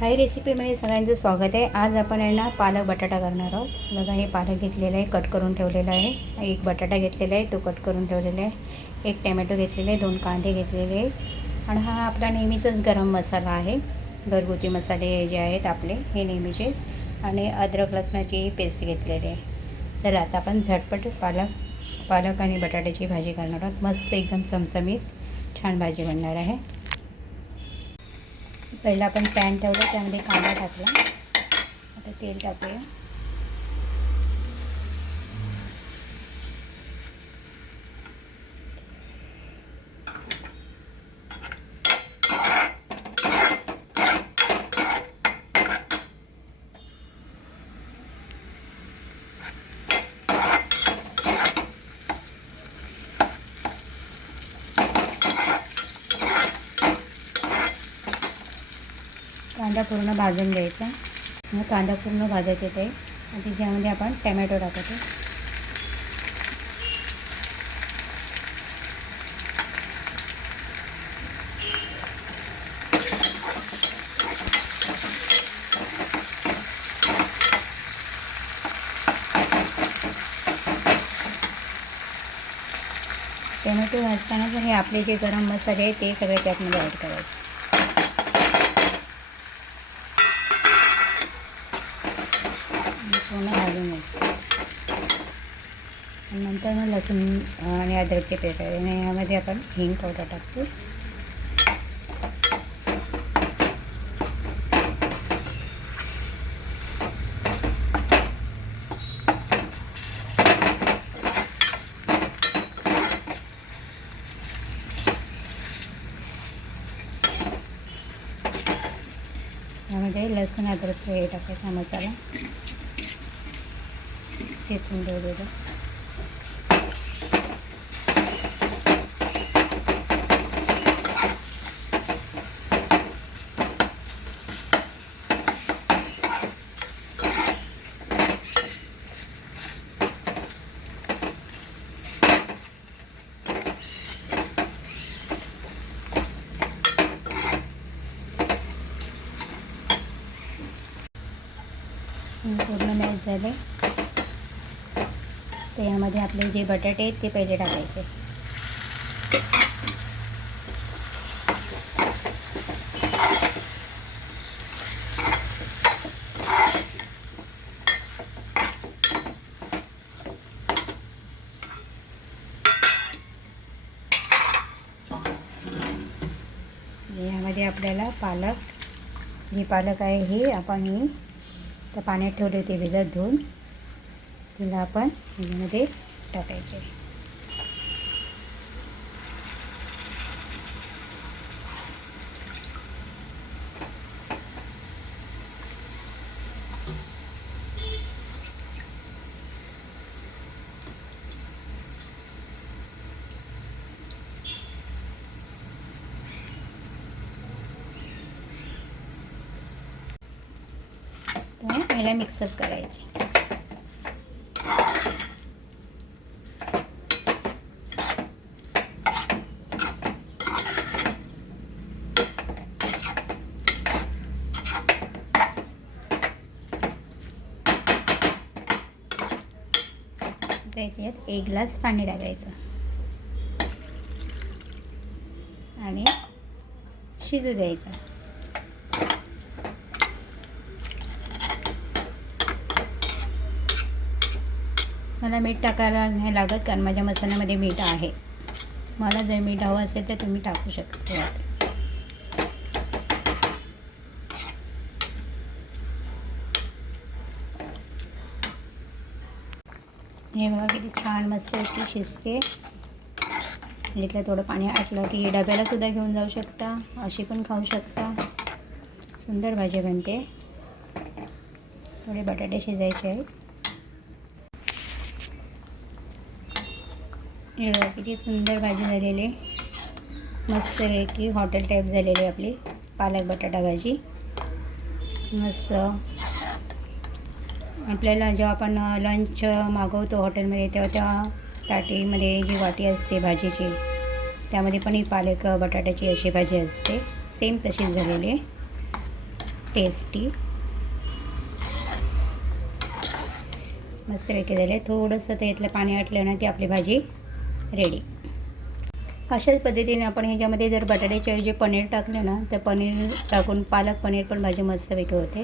हाय रेसिपीमध्ये सगळ्यांचं स्वागत आहे. आज आपण आहे ना पालक बटाटा करणार आहोत. बघा हे पालक घेतलेलं आहे कट करून ठेवलेला आहे. एक बटाटा घेतलेला आहे तो कट करून ठेवलेला आहे. एक टॅमॅटो घेतलेले आहे दोन कांदे घेतलेले आहे आणि हा आपला नेहमीचाच गरम मसाला आहे. घरगुती मसाले जे आहेत आपले हे नेहमीचे. आणि अद्रक लसणाची पेस्ट घेतलेली आहे. चला आता आपण झटपट पालक पालक आणि बटाट्याची भाजी करणार आहोत. मस्त एकदम चमचमीत छान भाजी बनणार आहे. पहिला आपण पॅन ठेवलं त्यामध्ये कांदा टाकला. आता तेल टाकूया. कांदा पूर्ण भाजून घ्यायचा. मग कांदा पूर्ण भाजायचं येते आणि त्याच्यामध्ये आपण टॅमॅटो टाकतो टॅमॅटो भाजताना पण हे आपले जे गरम मसाले आहेत ते सगळे त्यातमध्ये ॲड करायचे आणि पूर्ण भाजून घ्यायचं आणि नंतर मग लसूण आणि अद्रकचे पेस्ट आहे. आणि यामध्ये आपण हिंग पावडर टाकतो यामध्ये लसूण अद्रक हे टाकायचा मसाला. ठेचून ठेवलेलं हे पूर्ण झाले तर यामध्ये आपले जे बटाटे आहेत ते पहिले टाकायचे. यामध्ये आपल्याला पालक जी पालक आहे ही आपण ही तर पाण्यात ठेवले होते भिजत धुवून. तिला आपण ह्याच्यामध्ये टाकायचे तर पहिला मिक्सअप करायची. त्याच्यात एक ग्लास पाणी टाकायचं. आणि शिजू द्यायचं. मला मीठ टाकायला नाही लागत कारण माझ्या मसाल्यामध्ये मीठ आहे. मला जर मीठ हवं असेल तर तुम्ही टाकू शकता. हे बघा किती छान मस्त अशी शिजते. इथलं थोडं पाणी आटलं की डब्याला सुद्धा घेऊन जाऊ शकता. अशी पण खाऊ शकता. सुंदर भाजी बनते. थोडे बटाटे शिजायचे आहेत. हे बघा किती सुंदर भाजी झालेली आहे. मस्तपैकी हॉटेल टाईप झालेली आहे आपली. पालक बटाटा भाजी. मस्त. आपल्याला जेव्हा आपण लंच मागवतो हॉटेलमध्ये तेव्हा त्या ताटीमध्ये जी वाटी असते भाजीची त्यामध्ये पण ही पालक बटाट्याची अशी भाजी असते. सेम तशीच झालेली आहे. टेस्टी मस्तपैकी झाले थोडंसं त्यातलं पाणी आटलं ना की आपली भाजी. रेडी. अशाच पद्धतीने आपण ह्याच्यामध्ये जर बटाट्याच्या ऐवजी पनीर टाकलं ना तर पनीर टाकून पालक पनीर पण भाजी मस्तपैकी होते.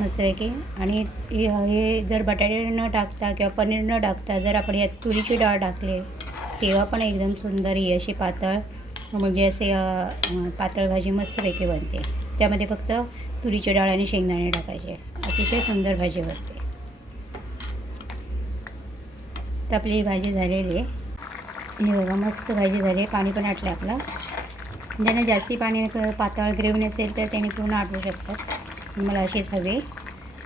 मस्तपैकी. आणि हे हे जर बटाटे न टाकता किंवा पनीर न टाकता जर आपण यात तुरीची डाळ टाकले तेव्हा पण एकदम सुंदर ही अशी पातळ म्हणजे असे पातळ भाजी मस्तपैकी बनते. त्यामध्ये फक्त तुरीची डाळ आणि शेंगदाणे टाकायचे. अतिशय सुंदर भाजी बनते. तर आपली भाजी झालेली आहे. आणि बघा मस्त भाजी झाली आहे. पाणी पण आटलं आपलं. ज्यांना जास्ती पाणी पातळ ग्रेव्ही नसेल तर त्याने पूर्ण आटवू शकतात. मला अशीच हवी.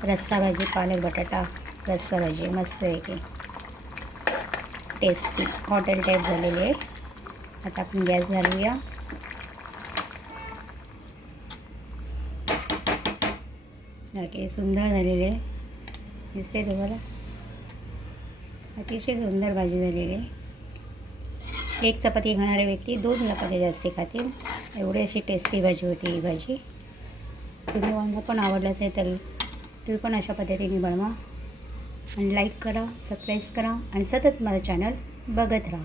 रस्सा भाजी पालक बटाटा रस्सा भाजी. मस्त आहे की टेस्टी हॉटेल टाईप झालेली आहे. आता आपण गॅस घालूया. ओके सुंदर झालेली आहे. दिसते तुम्हाला? अतिशय सुंदर भाजी झालेली आहे. एक चपाती खाणारे व्यक्ती दोन चपात्या जास्ती खातील एवढी अशी टेस्टी भाजी होती ही भाजी. तुम्ही मला पण आवडलं असेल तर तुम्ही पण अशा पद्धतीने बनवा. आणि लाईक करा सबस्क्राईब करा आणि सतत माझं चॅनल बघत राहा.